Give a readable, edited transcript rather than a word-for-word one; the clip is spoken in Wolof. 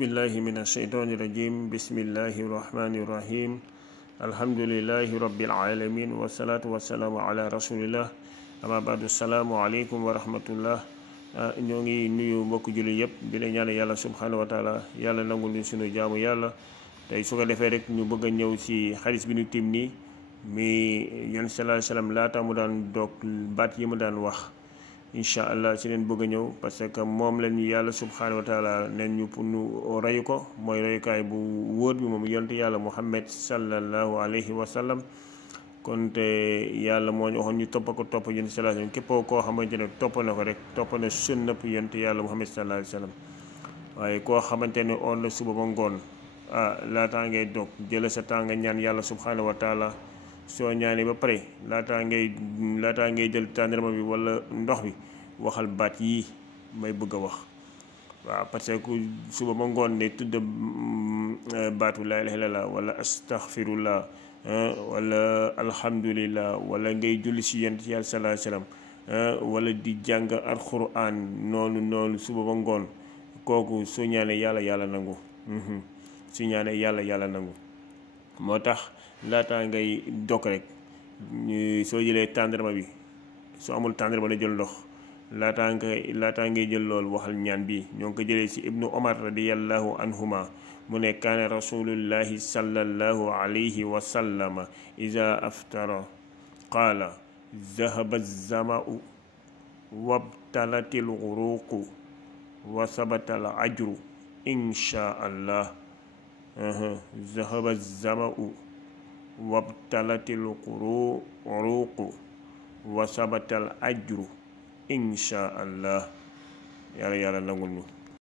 بالله من الشيطان الرجيم بسم الله الرحمن الرحيم الحمد لله رب العالمين والصلاة والسلام على رسول الله أما بعد السلام عليكم ورحمة الله ñoo ngi nuyu mbokk julli yëpp di la ñaan yàlla subhanahu wa taala yàlla nangul ñu sunu jaamu yàlla tey su ko defee rek ñu bëgg a ñëw si xadis bi ñu tim nii mi yon sallallahu alayhi wasallam laata mu daan doog baat yi mu daan wax incha allah si leen bëgg a ñëw parce que moom la ñu yàlla subhanahu wa taala nen ñu pour ñu royu ko mooy royukaay bu wóor bi moom yonte yàlla muhammad sallallahu alayhi wa sallam kon te yàlla moo ñu waxoon ñu topp ko topp yonte sallallahu alayhi wa sallam képp koo xamante ne topp na ko rek topp na sunnap yonte yàlla muhammad sallallahu alayhi wa sallam waaye koo xamante ne on la suba ba ngoon laataa ngay dog jëla sa temps nga ñaan yàlla subhanahu wa taala soo ñaanee ba pare laataa ngay jël tàndarma bi wala ndox bi waxal baat yii may bëgg a wax waaw parce que suba ba ngoon ne tudd baatu laa ilaaha illallaah wala astaghfirullah wala alhamdulillah wala ngay julli si yonent yàlla sallallaahu alayhi wa sallam wala di jàng alxuraan noonu suba ba ngoon kooku soo ñaanee yàlla nangu su ñaanee yàlla nangu moo tax laataa ngay dog rek soo jëlee tàndarma bi soo amul tàndarma la jël ndox laataa ngay jël loolu waxal ñaan bi ñoo ngi ko jëlee ci ibnu omar radiyallahu anhuma mu ne kaana rasulullahi sallallahu alayhi wa sallama iza aftara qaala zahaba zama'u wabtalatil uruqu wa sabatal ajru insha allah zahaba zama'u wabtalatil uruqu wa sabatal ajru insha allah yàlla nangul ñu